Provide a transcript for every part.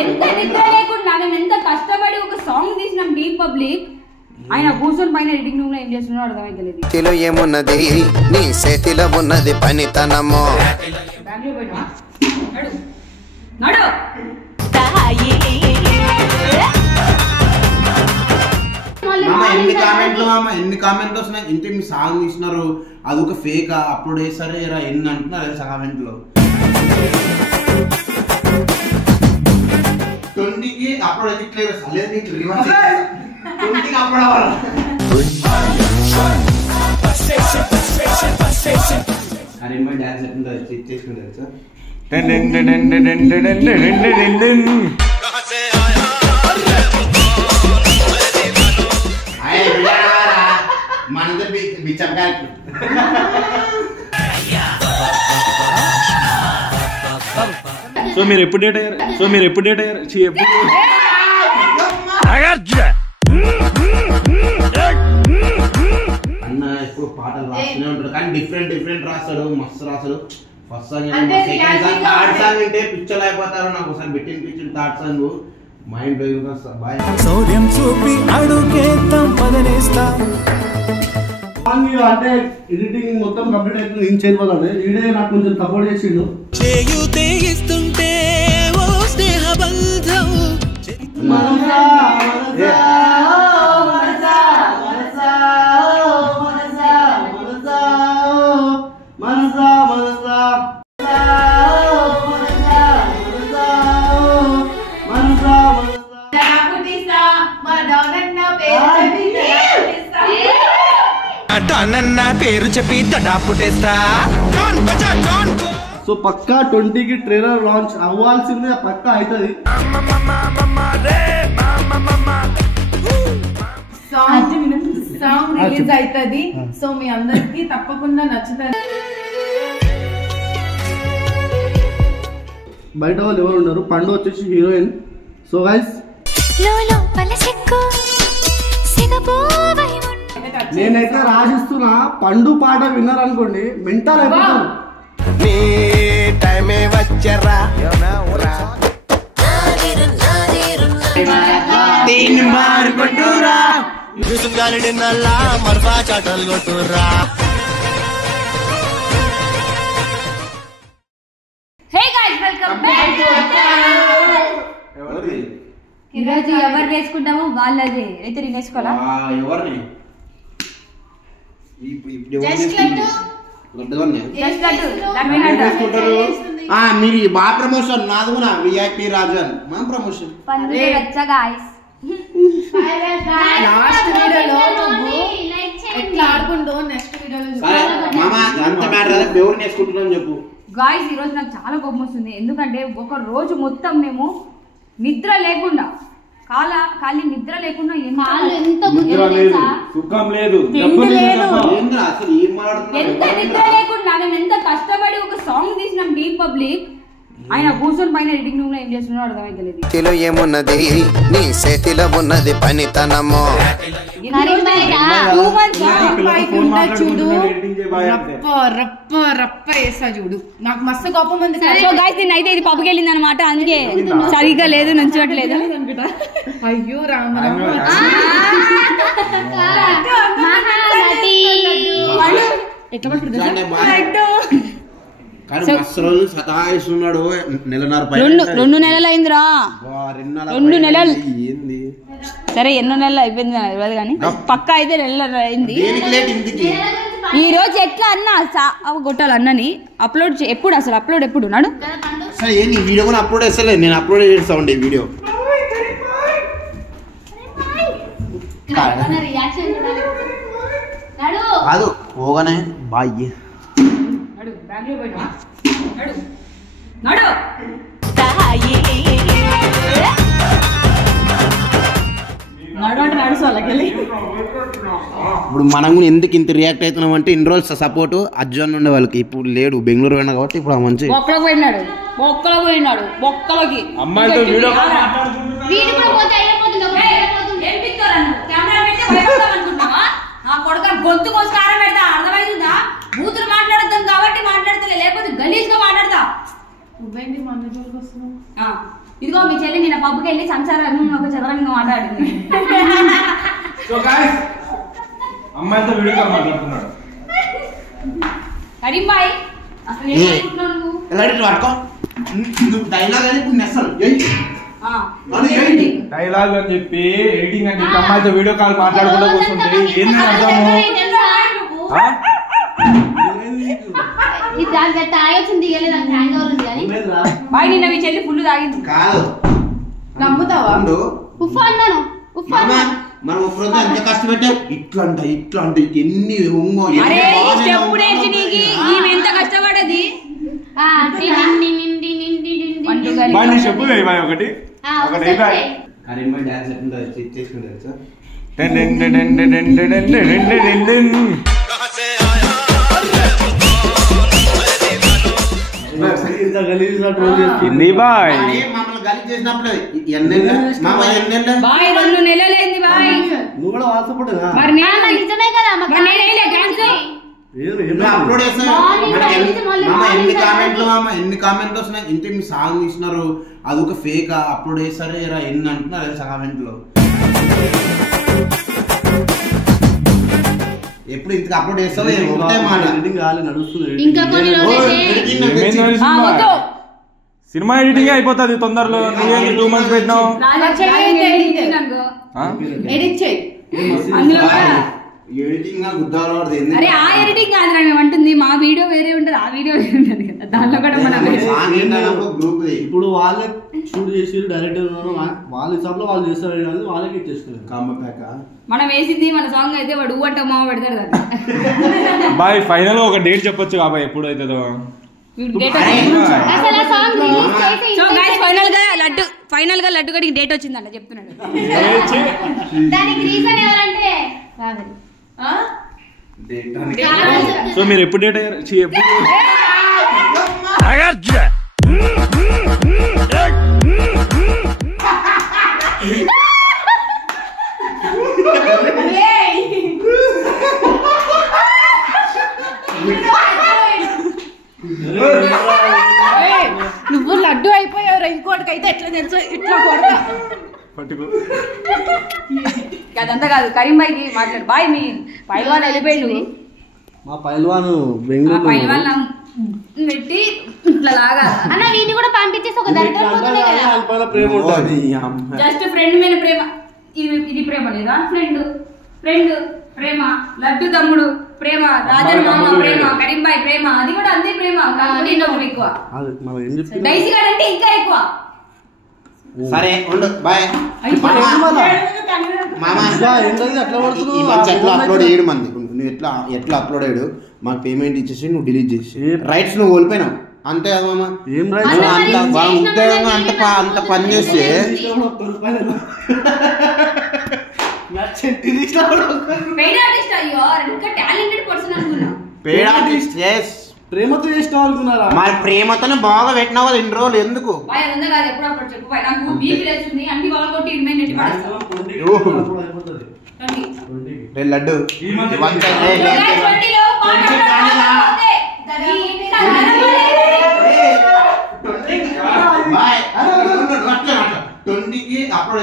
ఎంత నిద్ర లేకుండా మేము ఎంత కష్టపడి ఒక సాంగ్ తీసినాం డీప్ పబ్లిక్ ఆయన కూర్చొని పైన ఎడిటింగ్ రూమ్ లో ఏం చేస్తున్నాడో అర్థమైతలేదు. చేతిలో ఏమున్నది నీ చేతిలో ఉన్నది పనితనము. నడు ఎన్ని కామెంట్లు వస్తున్నాయి. ఇంత మీ సాంగ్ తీసినారు అదొక ఫేక్ అప్లోడ్ చేస్తారు ఎన్ని అంటున్నారు కామెంట్లో. 20కి అప్లోడ్ అయితే అప్లోడ్ అవ్వాలి. డాన్స్ చేసుకుంటారు సార్. మనది బిచ్చం క్యారెక్టర్. సో మీరు ఎప్పుడు డేట్ అయ్యారు? అన్న ఎప్పుడు పాటలు రాస్తూనే ఉంటాడు కానీ డిఫరెంట్ రాస్తాడు. మస్తు రాస్తాడు. First song second song third song అంటే పిక్చర్ అయిపోతారు. నాకు ఒకసారి పెట్టిన థర్డ్ సాంగ్ మైండ్ బ్లోయింగ్. బాయ్ సౌర్యం చూపి అడుగేద్దాం పదనేస్తా. అంటే ఎడిటింగ్ మొత్తం కంప్లీట్ అయితే నేను చేయబోతాను. వీడే నాకు కొంచెం సపోర్ట్ చేసిండు. చేయుతేగిస్తుంటే ఓ స్నేహ బంధం నన్న పేరు చెప్పి తడా పుట్టేస్తా. సో పక్కా 20కి ట్రైలర్ లాంచ్ అవ్వాల్సిందే. పక్కా అవుతుంది. సాంగ్ రిలీజ్ అవుతుంది. సో మీ అందరికి తప్పకుండా నచ్చుతుంది. బయట వాళ్ళు ఎవరు ఉన్నారు? పండు వచ్చేసి హీరోయిన్. సో గైస్ నేనైతే రాసిస్తున్నా, పండు పాట విన్నారనుకోండి మెంటల్ అయిపోతాను. నీ టైమే వచ్చరా తీన్ మార్ కొట్టురా విసుగాలిడి నల్లా మర్ఫా చాటలు కొట్టురా. Hey guys welcome back to our channel. ఈరోజు ఎవరు వేసుకుంటామో వాళ్ళదే అయితే నేను వేసుకోవాలా? ఎవరిని మీరు బాగా ప్రమోషన్ నాది కూడా విఐపి రాజన్ మా ప్రమోషన్ లాస్ట్ వీడియోలో ఎట్లా ఆడుకుంటూ నెక్స్ట్ వీడియోలో దేవుడిని వేసుకుంటున్నాం చెప్పు. గాయ్స్ ఈరోజు నాకు చాలా కోపం వస్తుంది. ఎందుకంటే ఒక రోజు మొత్తం మేము నిద్ర లేకుండా ఖాళీ నిద్ర లేకుండా ఎంత నిద్ర లేకుండా మేము ఎంత కష్టపడి ఒక సాంగ్ తీసినాం డీప్ పబ్లిక్ ఆయన కూర్చొని పైన ఎడిటింగ్ రూమ్ లో ఏం చేస్తున్నాడో అర్థమైతలేదు. చేతిలో ఏమున్నది నీ చేతిలో ఉన్నది పనితనము. చూడు రప్ప వేసా చూడు. నాకు మస్తు కోపం ఉంది. అయితే ఇది పబ్కి వెళ్ళింది అనమాట. అందుకే సరిగ్గా లేదు నుంచోట్లేదు. అయ్యో రామ ఎట్లా పడుతుంది? సతాయిస్తున్నాడు. 2 నెలలు అయిందిరా. 2 నెలలు సరే ఎన్నో నెలలు అయిపోయింది తెలియదు కానీ పక్కా అయితే 2 నెలలు అయింది. ఈ రోజు ఎట్లా అన్నా కొట్టాలి అన్నని అప్లోడ్ ఎప్పుడు అసలు అప్లోడ్ ఎప్పుడు నాడు వీడియో కూడా అప్లోడ్ చేస్తలేదు. నేను అప్లోడ్ చేస్తా ఉండే వీడియో. కాదు పోగానే బాయ్ ఇప్పుడు మనం ఎందుకు ఇంత రియాక్ట్ అవుతున్నాం అంటే ఇన్ని రోజులు సపోర్ట్ అర్జున్ ఉండే వాళ్ళకి. ఇప్పుడు లేడు, బెంగళూరు పోయినా కాబట్టి ఇప్పుడు మంచి బొక్కలోకి అమ్మాయితో వీడియో గొంతు కోసారం పెడతా అర్థమైందా? బూతులు మాట్లాడతాం కాబట్టి మాట్లాడతా, లేకపోతే గలీజ్ గా మాట్లాడతా. నువ్వేంటి మన జోలికి వస్తున్నావు? ఇదిగో మీ చెల్లి నిన్న పబ్బుకి వెళ్ళి సంసారం ఒక చదరంగా మాట్లాడింది. సో గాయ్స్ అమ్మాయితో వీడియో కాల్ మాట్లాడుతున్నాడు. కరీంబాయ్ అసలు ఏం అనుకుంటున్నావు నువ్వు? పట్టుకో డైలాగ్ అని ఇప్పుడు నెసలు డైలాగ్ అని చెప్పి ఎడిటింగ్ అని చెప్పి అమ్మాయితో వీడియో కాల్ మాట్లాడుకుంటూ కూర్చుంటే ఏంది అర్థము? బాయ్ నిన్న మీ చెల్లి ఫుల్ తాగింది. కాదు నమ్ముతావా? మనం ఒక్కరోజు ఎంత కష్టపెట్టాం. ఇట్లా అంటే ఎన్ని అరే స్టెప్ నేర్చి నీకు ఈమె ఎంత కష్టపడది. చెప్పు ఒకటి కరీంబాయ్ డాన్స్ ఎట్లుంటుంది చేసుకుంటారు సార్. హిందీ బాయ్ మమ్మల్ని గలి చేసినప్పుడు మామ 2 నెలలైంది బాయ్. నువ్వు కూడా వాట్సాప్ మరి నిజమే కదా అప్లోడ్ చేస్తాను. ఎన్ని కామెంట్లు వస్తున్నాయి. ఇంత మీ సాంగ్ తీసినారు అదొక ఫేక్ అప్లోడ్ చేస్తారు ఎన్ని అంటున్నారు కామెంట్లో. ఎప్పుడు ఇంతకు అప్లోడ్ చేస్తావు ఒకటే మాట నడుస్తుంది. సినిమా ఎడిటింగ్ అయిపోతుంది తొందరలో. నువ్వే 2 months పెట్టినావు. ఎడిట్ చేయి. ఎడిటింగ్ గుద్దాలు. అరే ఆ ఎడిటింగ్ కాదు మేము అంటుంది. మా వీడియో వేరే ఉంటది, ఆ వీడియో వేరే ఉంటది కదా. దాంట్లో కూడా మనం గ్రూప్ ఇప్పుడు వాళ్ళే షూట్ చేసి డైరెక్టర్ వాళ్ళ హిసాబ్ లో వాళ్ళు చేస్తారు కానీ వాళ్ళకి ఇచ్చేస్తారు. మనం వేసింది మన సాంగ్ అయితే వాడు ఊట మావ పెడతాడు దాన్ని. బాయ్ ఫైనల్ ఒక డేట్ చెప్పొచ్చు కాబట్టి ఎప్పుడు అవుతుందో. సో గైస్ ఫైనల్ గా లడ్డు గడికి డేట్ వచ్చిందంట చెప్తున్నాడు. దానికి రీజన్ ఎవరంటే సో మీరు ఎప్పుడు డేట్ అయ్యారు? నువ్వు లడ్డు అయిపోయావు. ఇంకోటికైతే ఎట్లా తెలుసు ఇట్లా కొడతా. అదంతా కాదు కరీంబాయికి మాట్లాడు. బాయ్ మీ పైల్వాన్ వెళ్ళిపోయి నువ్వు మా పైల్వాన్ పైల్వాన్ పెట్టి ఇట్లా లాగా అన్న వీడిని కూడా పంపించేసి ఒక జస్ట్ ఫ్రెండ్ మీద ప్రేమ. ఇది ప్రేమ లేదా? ఫ్రెండ్ ప్రేమ, లడ్డు తమ్ముడు ప్రేమ, రాజన్ మామ ప్రేమ, కరీంబాయ్ ప్రేమ, అది కూడా అంతే ప్రేమ. ఎక్కువ డైసీ గారు అంటే ఇంకా ఎక్కువ. సరే ఉండు బాయ్. ఎట్లా అప్లోడ్ చేయడు మంది. నువ్వు ఎట్లా అప్లోడ్ అయ్యాడు మాకు పేమెంట్ ఇచ్చేసి నువ్వు డిలీట్ చేసి రైట్స్ నువ్వు కోల్పోయినావు అంతే కదా మామ. అంత పని చేస్తే ప్రేమతో చేసినావు అనుకున్నారా? మరి ప్రేమతోనే బాగా పెట్టినావు కదా ఇన్ని రోజులు ఎందుకు? లడ్డు ట్వంటీకి అప్పుడు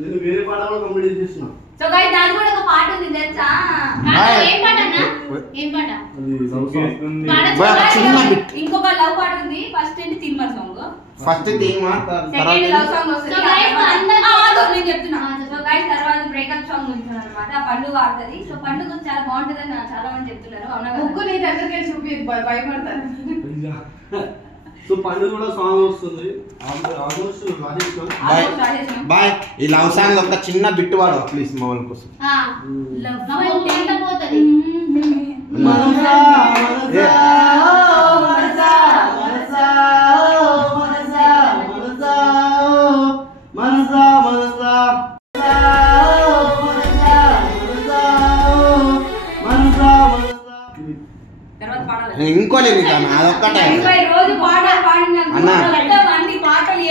నేను వేరే పాట కూడా కంప్లీట్ చేసిన. సో గైస్ దాని కూడా ఒక పాట ఉంది తెలుసా? ఏం పాట అన్న? ఏం పాట? ఇంకొక లవ్ పాట ఉంది. ఫస్ట్ ఏంటి తిన్మా సాంగ్, ఫస్ట్ తీమా సెకండ్ లవ్ సాంగ్ వస్తుంది. నేను చెప్తున్నా. సో గైస్ తర్వాత బ్రేకప్ సాంగ్ ఉంటుంది అనమాట. ఆ పండుగ ఆడుతుంది. సో పండుగ చాలా బాగుంటుందని చాలా మంది చెప్తున్నారు. అవునా? ముగ్గు నీ దగ్గరికి చూపి భయపడతారు. సో పండుగ కూడా సాంగ్ వస్తుంది. బాయ్. ఈ లవ్ సాంగ్ ఒక చిన్న బిట్ వాడు ప్లీజ్ మా వాళ్ళ కోసం. ఇంకో లేదు అదొక్కటే రోజు పాటలు పాటలు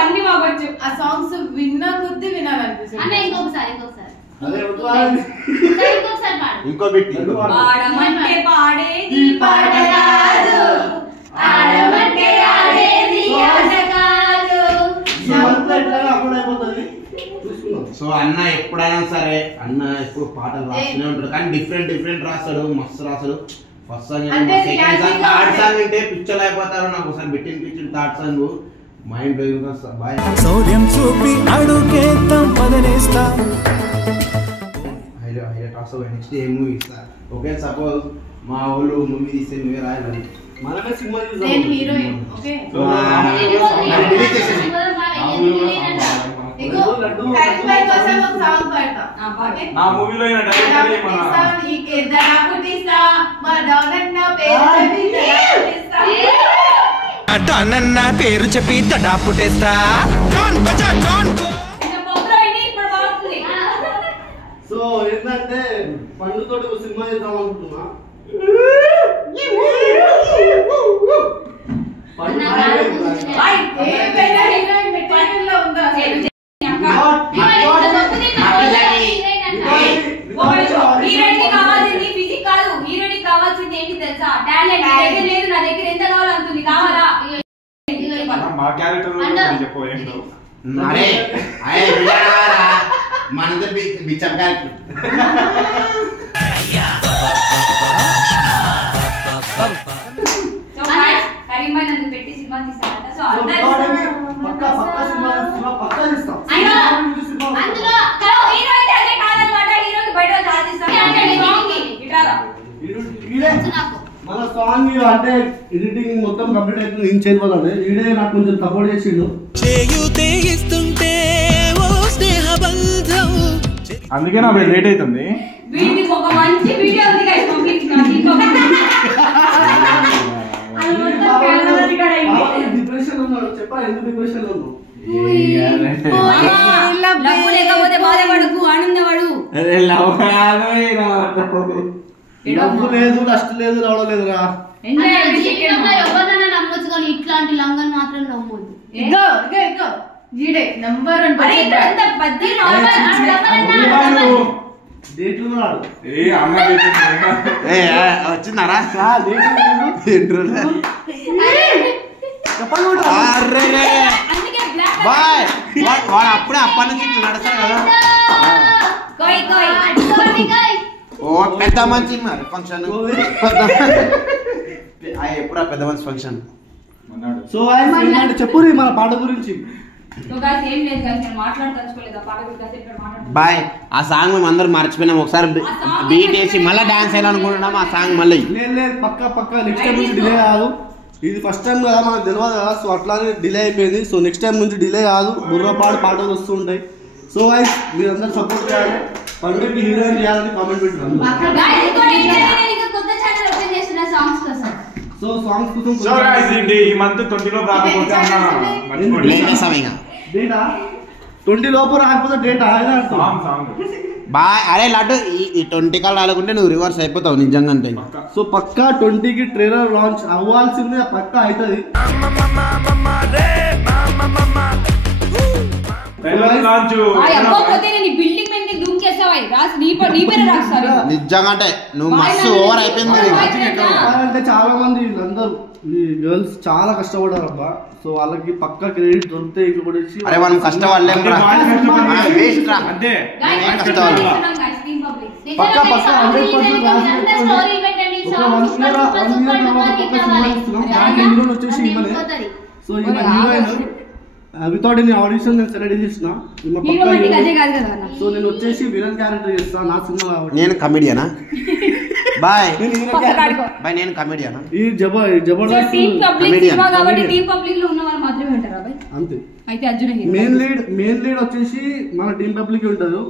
అన్ని మాకొచ్చు. ఆ సాంగ్స్ విన్న కొద్ది వినాలనిపిస్తుంది. అన్న ఇంకొకసారి ఇంకొకసారి అదే వద్దు ఇంకొకసారి పాడు ఇంకో బిట్ పాడమంటే పాడేది పాట కాదు, ఆడమంటే ఆడేది ఆట కాదు. అప్పుడు అయిపోతుంది చూసుకున్నాం. సో అన్న ఎప్పుడైనా సరే అన్న ఎప్పుడు పాటలు రాస్తూనే ఉంటాడు కానీ డిఫరెంట్ డిఫరెంట్ రాస్తాడు, మస్తు రాస్తాడు. ఫస్ట్ సాంగ్ అంటే సెకండ్ సాంగ్ థర్డ్ సాంగ్ వింటే పిక్చర్ అయిపోతారు. నాకు ఒకసారి పెట్టిన థర్డ్ సాంగ్ మైండ్ బాయ్ సౌర్యం చూపి అడుగేద్దాం పదనేస్తా. హైలైట్ రాస్తావు. నెక్స్ట్ ఏ మూవీ ఇస్తా? ఓకే సపోజ్ మా ఊళ్ళు మూవీ తీస్తే నువ్వే రాయాలి. మనమే సినిమా నేను heroine. Okay ego correct by కోసం ఒక సాంగ్ పాడతా. ఓకే నా మూవీలో అయిన డైరెక్టర్ ఏమన్నా నీకే దరాపుటిస్తా మా డౌనన్న పేరు చెప్పి దరాపుటిస్తా. అన్న పేరు చెప్పి తడా పుట్టేస్తా. సో ఏంటంటే పండుతోటి ఒక సినిమా చేద్దాం అనుకున్నా. కావాల్సింది ఏంటి తెలుసా? టాలెంట్. లేదు నా దగ్గర ఎంత కావాలంటుంది, కావాలా? మా క్యారెక్టర్ చెప్పు ఏంటో. అరే అరే విజయనగరా మనది బిచ్చం క్యారెక్టర్. కరీంబాయ్ నన్ను పెట్టి సినిమా తీస్తారంట. సో పక్కా సినిమా తీస్తాం. అందులో హీరో అయితే అదే కాదనమాట. హీరోకి బయట నాకు మన సాంగ్ అంటే ఎడిటింగ్ మొత్తం కంప్లీట్ అయితే నేను చేయబోదండి. వీడే నాకు కొంచెం సపోర్ట్ చేసిండు. అందుకే నా లేట్ అవుతుంది. వీడికి ఒక మంచి వీడియో ఉంది గైస్, పంపించాను. డిప్రెషన్ ఉన్నాడు. చెప్పాలి ఎందుకు డిప్రెషన్ లో ఉన్నావు? డబ్బు లేకపోతే బాధపడకు, ఆనందపడు. డబ్బు లేదు, లస్ట్ లేదు, రావడం లేదురా. జీవితంలో ఎవరినైనా నమ్మొచ్చు కానీ ఇట్లాంటి లంగన్ మాత్రం నమ్మొద్దు. ఇగో ఇగో ఇగో వీడే నంబర్ 1. అరే ఇక్కడంతా బద్ది డేట్లు ఉన్నాడు. వచ్చిందారా అందుకే బ్లాక్ బాయ్ వాడు అప్పుడే అప్పటి నుంచి నడుస్తాడు కదా. కోయ్ కోయ్ ఓ పెద్ద మంచి మరి ఫంక్షన్ ఎప్పుడు పెద్ద మంచి ఫంక్షన్. సో ఏంటంటే చెప్పు మన పాట గురించి. సో గైస్ ఏం లేదు గైస్, నేను మాట్లాడదలుచుకోలేదు. ఆ పాట గురించి ఇక్కడ మాట్లాడుతున్నాను. బాయ్ ఆ సాంగ్ మేము అందరం మర్చిపోయినాం. ఒకసారి బీట్ వేసి మళ్ళీ డాన్స్ వేయాలనుకుంటున్నాం. ఆ సాంగ్ మళ్ళీ లేదు పక్కా నెక్స్ట్ టైం నుంచి డిలే కాదు. ఇది ఫస్ట్ టైం కదా మనకు తెలియదు కదా. సో అట్లానే డిలే అయిపోయింది. సో నెక్స్ట్ టైం నుంచి డిలే కాదు. పాటలు వస్తూ ఉంటాయి. సో గైస్ మీరందరూ సపోర్ట్ చేయాలి. పండుగకి హీరోయిన్ చేయాలని కామెంట్ పెట్టారు. గైస్ ఇంకోటి ఏంటంటే నేను ఇంకా కొత్త ఛానల్ ఓపెన్ చేస్తున్నా సాంగ్స్ కోసం. సో సాంగ్స్ కోసం సో గైస్ ఈ మంత్ 20 లో రాకపోతే అన్న మర్చిపోండి. డేటా 20 లోపు రాకపోతే డేటా సాంగ్ బాయ్. అరే లడ్డు ఈ 20 కాల్ రాలకుంటే నువ్వు రివర్స్ అయిపోతావు నిజంగా. అంటే సో పక్కా 20కి ట్రైలర్ లాంచ్ అవ్వాల్సిందే. పక్కా అవుతుంది. పోతే నేను బిల్డింగ్ మీద దూకేస్తావా? రాసి నీ పేరు రాస్తారు. నిజంగా అంటే నువ్వు మస్తు ఓవర్ అయిపోయింది. అంటే చాలా మంది వీళ్ళందరూ ఈ గర్ల్స్ చాలా కష్టపడారు అబ్బా. సో వాళ్ళకి పక్కా క్రెడిట్ దొరికితే ఇంకొకటి వచ్చి అరే మనం కష్టపడలేం రా. వేస్ట్ రా. అంతే కష్టపడలేం. పక్కా 100% స్టోరీ పెట్టండి. సాంగ్స్ హీరోయిన్ వచ్చేసి ఇవ్వలే. సో ఈమె హీరోయిన్ వితౌట్ ఎనీ ఆడిషన్ నేను సెలెక్ట్ చేసిన. సో నేను వచ్చేసి విలన్ క్యారెక్టర్ చేస్తాను నా సినిమా కాబట్టి. నేను కమెడియనా బాయ్? బాయ్ నేను కమెడియనా? ఈ జబర్దస్త్ టీమ్ పబ్లిక్ సినిమా కాబట్టి టీమ్ పబ్లిక్ లో ఉన్న వాళ్ళు మాత్రమే ఉంటారా బాయ్? అంతే. అయితే అర్జున మెయిన్ లీడ్ వచ్చేసి మన టీమ్ పబ్లిక్ ఉంటారు.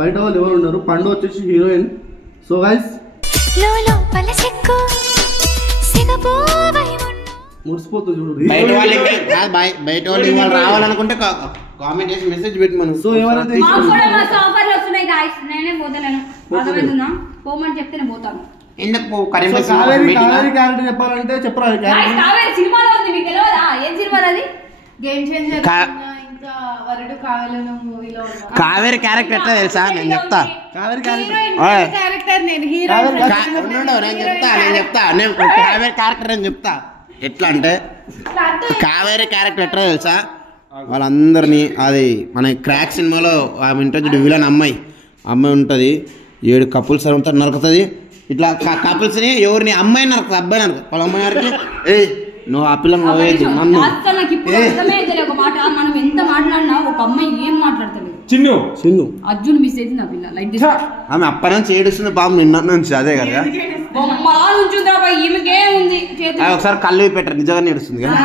బయట వాళ్ళు ఎవరు ఉండరు. పండు వచ్చేసి హీరోయిన్. సో గైస్ మురిసిపోతుంది చూడు. బయట వాళ్ళకి బయట వాళ్ళు రావాలనుకుంటే కామెంట్ చేసి మెసేజ్ పెట్టి మనం. సో ఎవరైతే మాకు కూడా మస్తు ఆఫర్లు వస్తున్నాయి గాయ్స్. నేనే పోతలేను. అర్థమవుతుందా? పోమని చెప్తే నేను పోతాను. ఎందుకు కావేరి క్యారెక్టర్ చెప్పాలంటే చెప్పరా? గాయ్స్ కావేరి సినిమాలో ఉంది, మీకు తెలియదా? ఏం సినిమా అది? Game changer. ఇంకా వరుడు కావాలను మూవీలో కావేరి క్యారెక్టర్ ఎట్లా తెలుసా నేను చెప్తా క్యారెక్టర్ నేను హీరో నేను చెప్తా కావేరి క్యారెక్టర్ నేను చెప్తా ఎట్లా అంటే కావేరి క్యారెక్టర్ ఎట్లా తెలుసా వాళ్ళందరినీ అది మన క్రాక్ సినిమాలో ఆమె ఉంటుంది విలన్ అమ్మాయి ఉంటుంది 7 కపుల్స్ అంతా నరుకుతుంది ఇట్లా కపుల్స్ని ఎవరిని అమ్మాయి నరుకుతుంది అబ్బాయి నరుకుతుంది వాళ్ళ అమ్మాయి నరికి నువ్వు ఆ పిల్లలు నన్ను ఒక మాట మనం ఎంత మాట్లాడినా ఒక అమ్మాయి ఏం మాట్లాడతలేదు చిన్ను అర్జున్ మిస్ అయితే నా పిల్ల లైట్ ఆమె అప్పటి నుంచి ఏడుస్తుంది బాబు నిన్న నుంచి అదే కదా ఈమెకే ఉంది ఒకసారి కళ్ళు పెట్టారు నిజంగా ఏడుస్తుంది కదా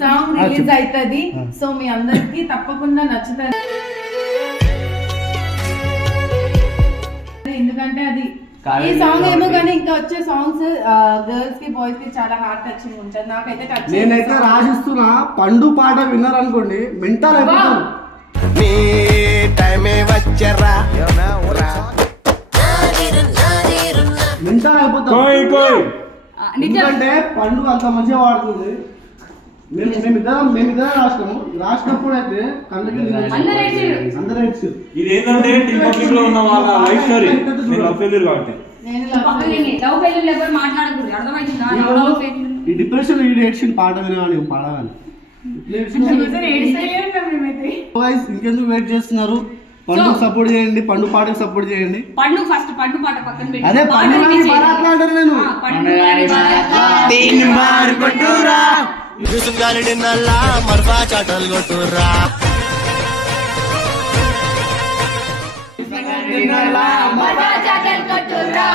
సాంగ్ రిలీజ్ అవుతుంది సో మీ అందరికి తప్పకుండా నచ్చుతుంది ఎందుకంటే అది ఈ సాంగ్ ఏమో కానీ ఇంకా వచ్చే సాంగ్స్ గర్ల్స్ కి బాయ్స్ కి చాలా హార్ట్ టచింగ్ ఉంటుంది నాకైతే టచ్ నేనైతే రాసిస్తున్నా పండు పాట విన్నారనుకోండి మెంటల్ అయిపోతాను నీ టైమే వచ్చరా మెంటల్ అయిపోతాను ఎందుకంటే పండు అంత మంచిగా వాడుతుంది మేమిద్దరం రాసినప్పుడు అయితే కళ్ళకి అందరూ ఇది ఏంటంటే టిక్ లో ఉన్న వాళ్ళ లైఫ్ స్టోరీ లవ్ ఫెయిల్యూర్ కాబట్టి ఈ డిప్రెషన్ ఏడ్చిన పాట వినాలి పాడగాని ఇంకెందుకు వెయిట్ చేస్తున్నారు పండు సపోర్ట్ చేయండి పండు పాటకు సపోర్ట్ చేయండి పండు ఫస్ట్ పండు పాట పక్కన పెట్టి అదే పండు అంటారు నేను మర్బా చాటలు కొట్టురా మజా చాటల్ కొట్టురా